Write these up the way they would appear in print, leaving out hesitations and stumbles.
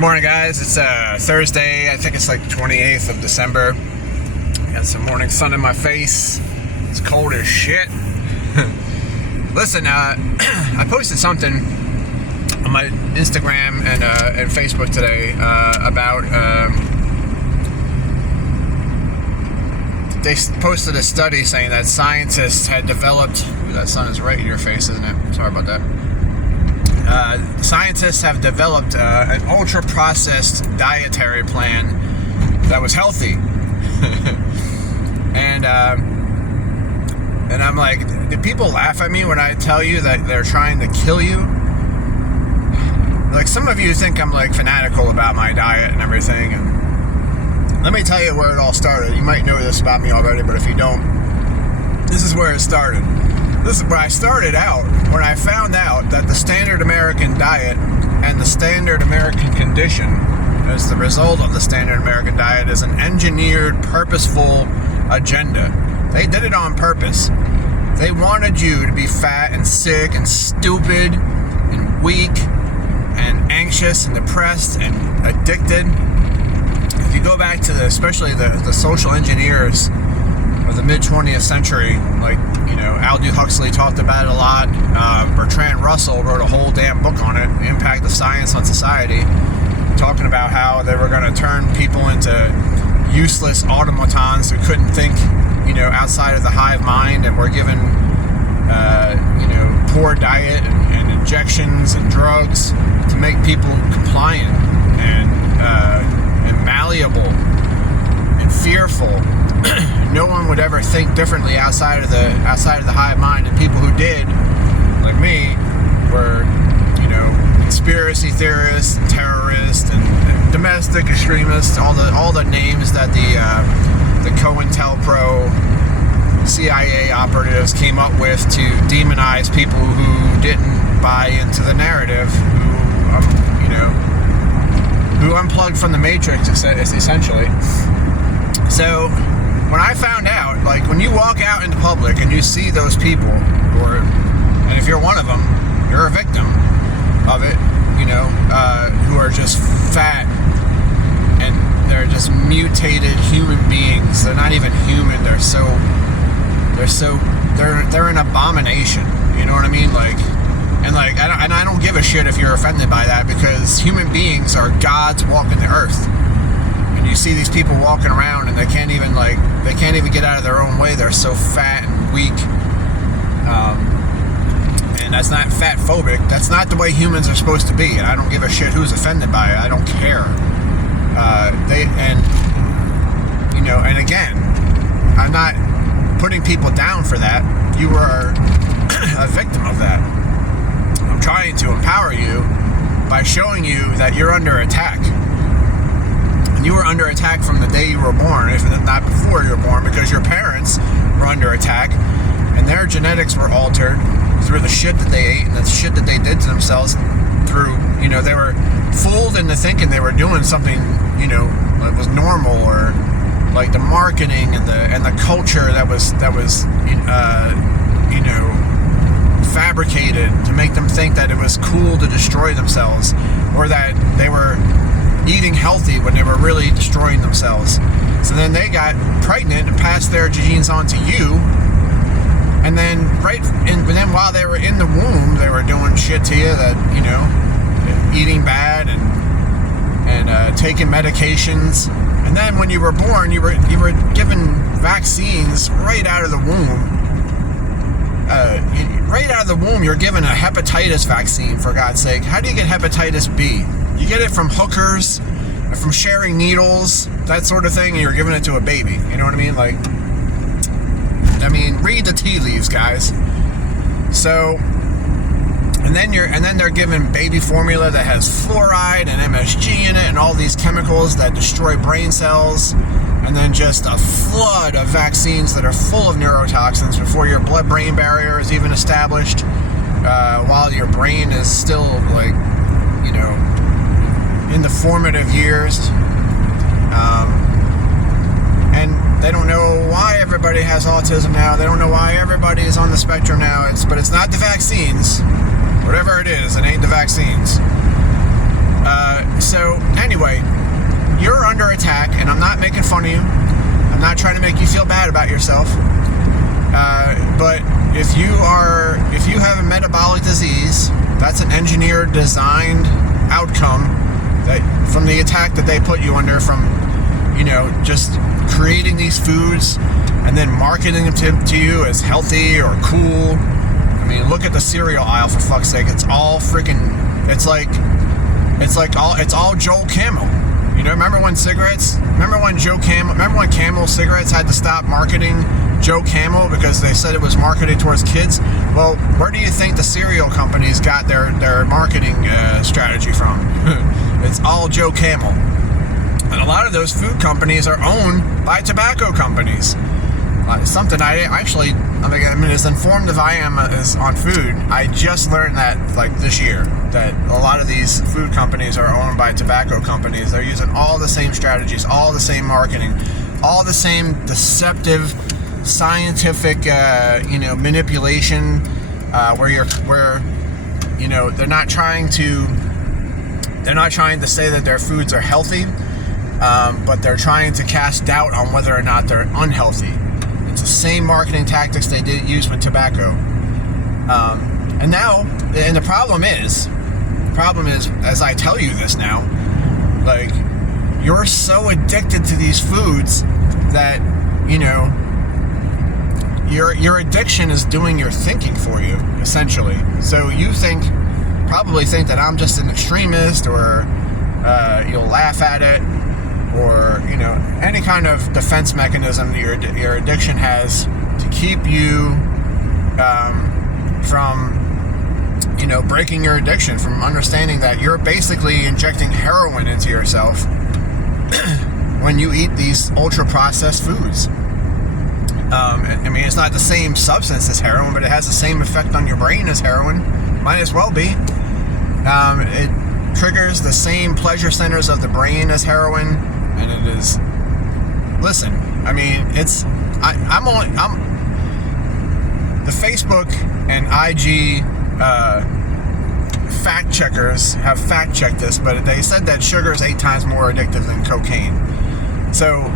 Morning, guys. It's Thursday. I think it's like 28th of December. Got some morning sun in my face. It's cold as shit. Listen, I posted something on my Instagram and Facebook today about they posted a study saying that scientists had developed. Ooh, that sun is right in your face, isn't it? Sorry about that. Scientists have developed an ultra-processed dietary plan that was healthy. and I'm like, do people laugh at me when I tell you that they're trying to kill you? Like, some of you think I'm like fanatical about my diet and everything, and let me tell you where it all started. You might know this about me already, but if you don't, this is where it started. This is where I started out when I found out that the standard American diet and the standard American condition, as the result of the standard American diet, is an engineered, purposeful agenda. They did it on purpose. They wanted you to be fat and sick and stupid and weak and anxious and depressed and addicted. If you go back to especially the social engineers of the mid-20th century, like, you know, Aldous Huxley talked about it a lot. Bertrand Russell wrote a whole damn book on it, The Impact of Science on Society, talking about how they were going to turn people into useless automatons who couldn't think, you know, outside of the hive mind, and were given, you know, poor diet and injections and drugs to make people compliant and malleable and fearful. No one would ever think differently outside of the hive mind, and people who did, like me, were, you know, conspiracy theorists, and terrorists, and domestic extremists, all the names that the COINTELPRO CIA operatives came up with to demonize people who didn't buy into the narrative, who unplugged from the matrix, essentially. So when I found out, like, when you walk out into public and you see those people, and if you're one of them, you're a victim of it, you know, who are just fat and they're just mutated human beings. They're not even human. They're an abomination. You know what I mean? Like, and I don't give a shit if you're offended by that, because human beings are gods walking the earth. And you see these people walking around and they can't even get out of their own way. They're so fat and weak. And that's not fat phobic. That's not the way humans are supposed to be. And I don't give a shit who's offended by it. I don't care. And again, I'm not putting people down for that. You are a victim of that. I'm trying to empower you by showing you that you're under attack. You were under attack from the day you were born, if not before you were born, because your parents were under attack and their genetics were altered through the shit that they ate and the shit that they did to themselves. Through, you know, they were fooled into thinking they were doing something, you know, that was normal, or like the marketing and the culture that was you know, fabricated to make them think that it was cool to destroy themselves, or that they were eating healthy when they were really destroying themselves. So then they got pregnant and passed their genes on to you, and then then while they were in the womb, they were doing shit to you that, you know, eating bad and taking medications. And then when you were born, you were given vaccines right out of the womb. Right out of the womb, you're given a hepatitis vaccine, for God's sake. How do you get hepatitis B? You get it from hookers, from sharing needles, that sort of thing, and you're giving it to a baby. You know what I mean? Like, I mean, read the tea leaves, guys. So, and then they're given baby formula that has fluoride and MSG in it and all these chemicals that destroy brain cells, and then just a flood of vaccines that are full of neurotoxins before your blood-brain barrier is even established, while your brain is still, like, you know, in the formative years. And they don't know why everybody has autism now. They don't know why everybody is on the spectrum now. But it's not the vaccines. Whatever it is, it ain't the vaccines. So under attack, and I'm not making fun of you. I'm not trying to make you feel bad about yourself. But if you have a metabolic disease, that's an engineered, designed outcome that from the attack that they put you under, from just creating these foods and then marketing them to you as healthy or cool. I mean, look at the cereal aisle, for fuck's sake. It's all freaking. It's all Joel Camel. Remember when Camel cigarettes had to stop marketing Joe Camel because they said it was marketed towards kids? Well, where do you think the cereal companies got their marketing strategy from? It's all Joe Camel. And a lot of those food companies are owned by tobacco companies. Something as informed as I am on food, I just learned that this year, that a lot of these food companies are owned by tobacco companies. They're using all the same strategies, all the same marketing, all the same deceptive scientific manipulation, where they're not trying to say that their foods are healthy, but they're trying to cast doubt on whether or not they're unhealthy. It's the same marketing tactics they did use with tobacco. And the problem is, as I tell you this now, you're so addicted to these foods that, your addiction is doing your thinking for you, essentially. So you probably think that I'm just an extremist, or you'll laugh at it, or any kind of defense mechanism that your addiction has to keep you from breaking your addiction, from understanding that you're basically injecting heroin into yourself when you eat these ultra processed foods. It's not the same substance as heroin, but it has the same effect on your brain as heroin. Might as well be. It triggers the same pleasure centers of the brain as heroin. And it is. Listen, the Facebook and IG fact checkers have fact checked this, but they said that sugar is 8 times more addictive than cocaine. So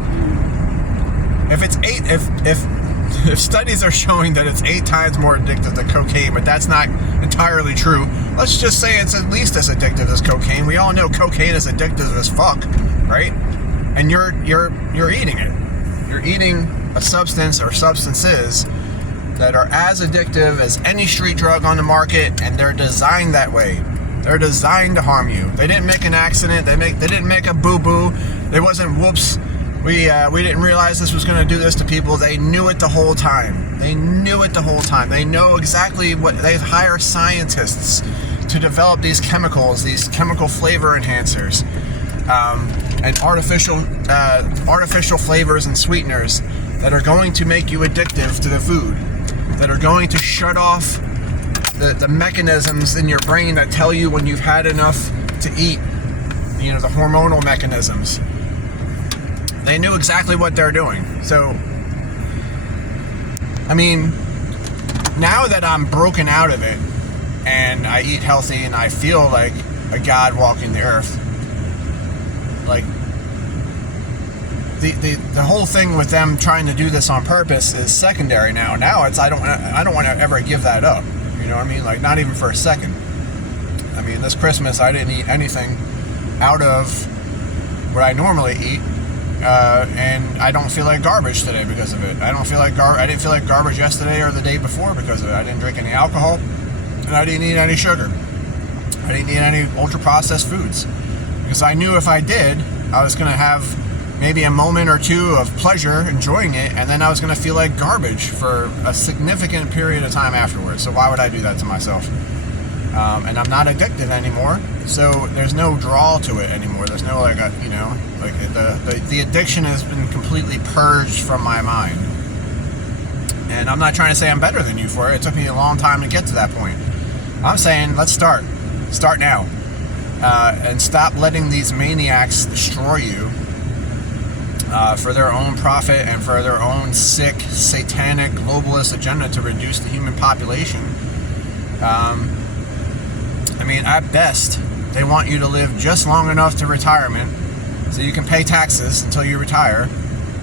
if studies are showing that it's 8 times more addictive than cocaine, but that's not entirely true, let's just say it's at least as addictive as cocaine. We all know cocaine is addictive as fuck, right? And you're eating it. You're eating a substance or substances that are as addictive as any street drug on the market, and they're designed that way. They're designed to harm you. They didn't make an accident. They didn't make a boo-boo. It wasn't whoops. We didn't realize this was going to do this to people. They knew it the whole time. They know exactly what. They hire scientists to develop these chemicals, these chemical flavor enhancers, and artificial flavors and sweeteners that are going to make you addictive to the food, that are going to shut off the mechanisms in your brain that tell you when you've had enough to eat. The hormonal mechanisms. They knew exactly what they're doing. So, now that I'm broken out of it and I eat healthy and I feel like a god walking the earth, the whole thing with them trying to do this on purpose is secondary now. Now it's I don't want to ever give that up. You know what I mean? Not even for a second. This Christmas I didn't eat anything out of what I normally eat. And I don't feel like garbage today because of it. I didn't feel like garbage yesterday or the day before because of it. I didn't drink any alcohol, and I didn't eat any sugar. I didn't eat any ultra-processed foods because I knew if I did, I was going to have maybe a moment or two of pleasure enjoying it, and then I was going to feel like garbage for a significant period of time afterwards. So why would I do that to myself? And I'm not addicted anymore, so there's no draw to it anymore. There's no the addiction has been completely purged from my mind. And I'm not trying to say I'm better than you for it. It took me a long time to get to that point. I'm saying let's start now, and stop letting these maniacs destroy you for their own profit and for their own sick, satanic, globalist agenda to reduce the human population. At best, they want you to live just long enough to retirement so you can pay taxes until you retire.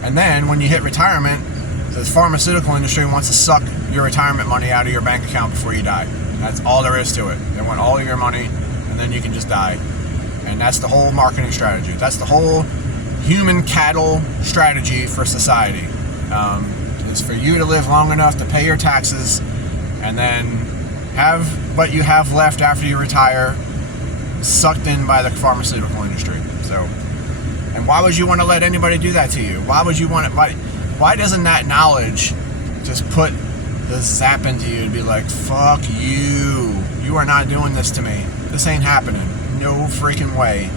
And then when you hit retirement, the pharmaceutical industry wants to suck your retirement money out of your bank account before you die. That's all there is to it. They want all of your money, and then you can just die. And that's the whole marketing strategy. That's the whole human cattle strategy for society. Is for you to live long enough to pay your taxes, and then have what you have left after you retire sucked in by the pharmaceutical industry. So, and why would you want to let anybody do that to you? Why would you want it? Why doesn't that knowledge just put the zap into you and be like, fuck you, you are not doing this to me, this ain't happening, no freaking way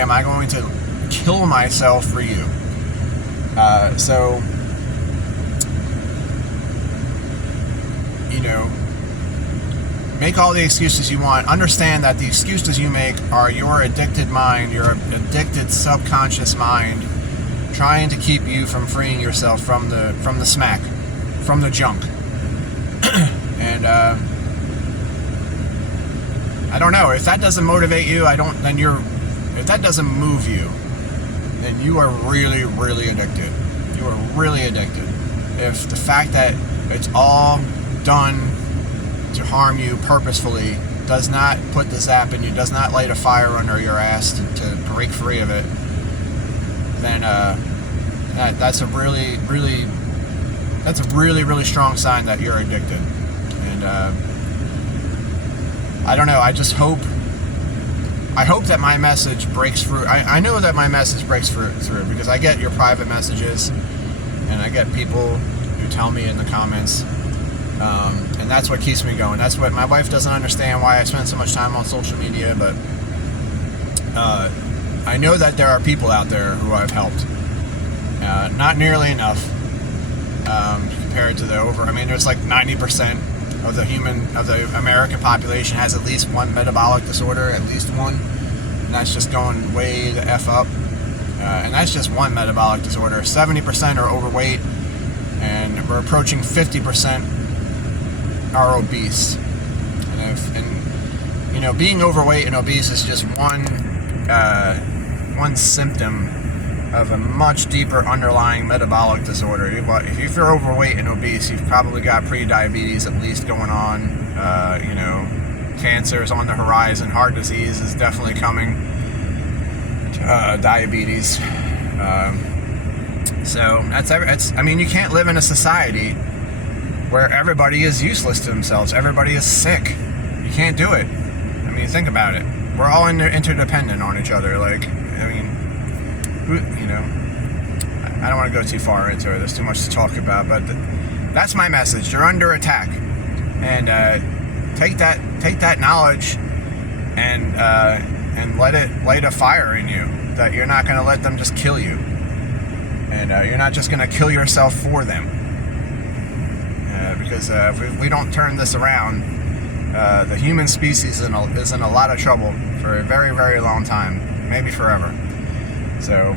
am I going to kill myself for you. So, you know, make all the excuses you want. Understand that the excuses you make are your addicted mind, your addicted subconscious mind, trying to keep you from freeing yourself from the smack, from the junk. And I don't know, if that doesn't motivate you, if that doesn't move you, then you are really, really addicted. You are really addicted. If the fact that it's all done to harm you purposefully does not put the zap in you, does not light a fire under your ass to break free of it, then that's a really, really strong sign that you're addicted. And I don't know, I hope that my message breaks through. I know that my message breaks through because I get your private messages, and I get people who tell me in the comments, and that's what keeps me going. That's what my wife doesn't understand, why I spend so much time on social media, but I know that there are people out there who I've helped. Not nearly enough compared to there's like 90% of the American population has at least one metabolic disorder, at least one, and that's just going way the F up. And that's just one metabolic disorder. 70% are overweight, and we're approaching 50% are obese. And you know, being overweight and obese is just one symptom of a much deeper underlying metabolic disorder. If you're overweight and obese, you've probably got pre-diabetes at least going on. You know, cancer is on the horizon. Heart disease is definitely coming. Diabetes. So I mean, you can't live in a society where everybody is useless to themselves. Everybody is sick. You can't do it. I mean, think about it. We're all interdependent on each other. Like, I mean, you know, I don't want to go too far into it. There's too much to talk about, but that's my message. You're under attack, and take that knowledge and let it light a fire in you. That you're not going to let them just kill you, and you're not just going to kill yourself for them. Because if we don't turn this around, the human species is in a lot of trouble for a very, very long time, maybe forever. So,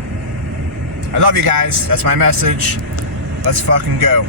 I love you guys. That's my message. Let's fucking go.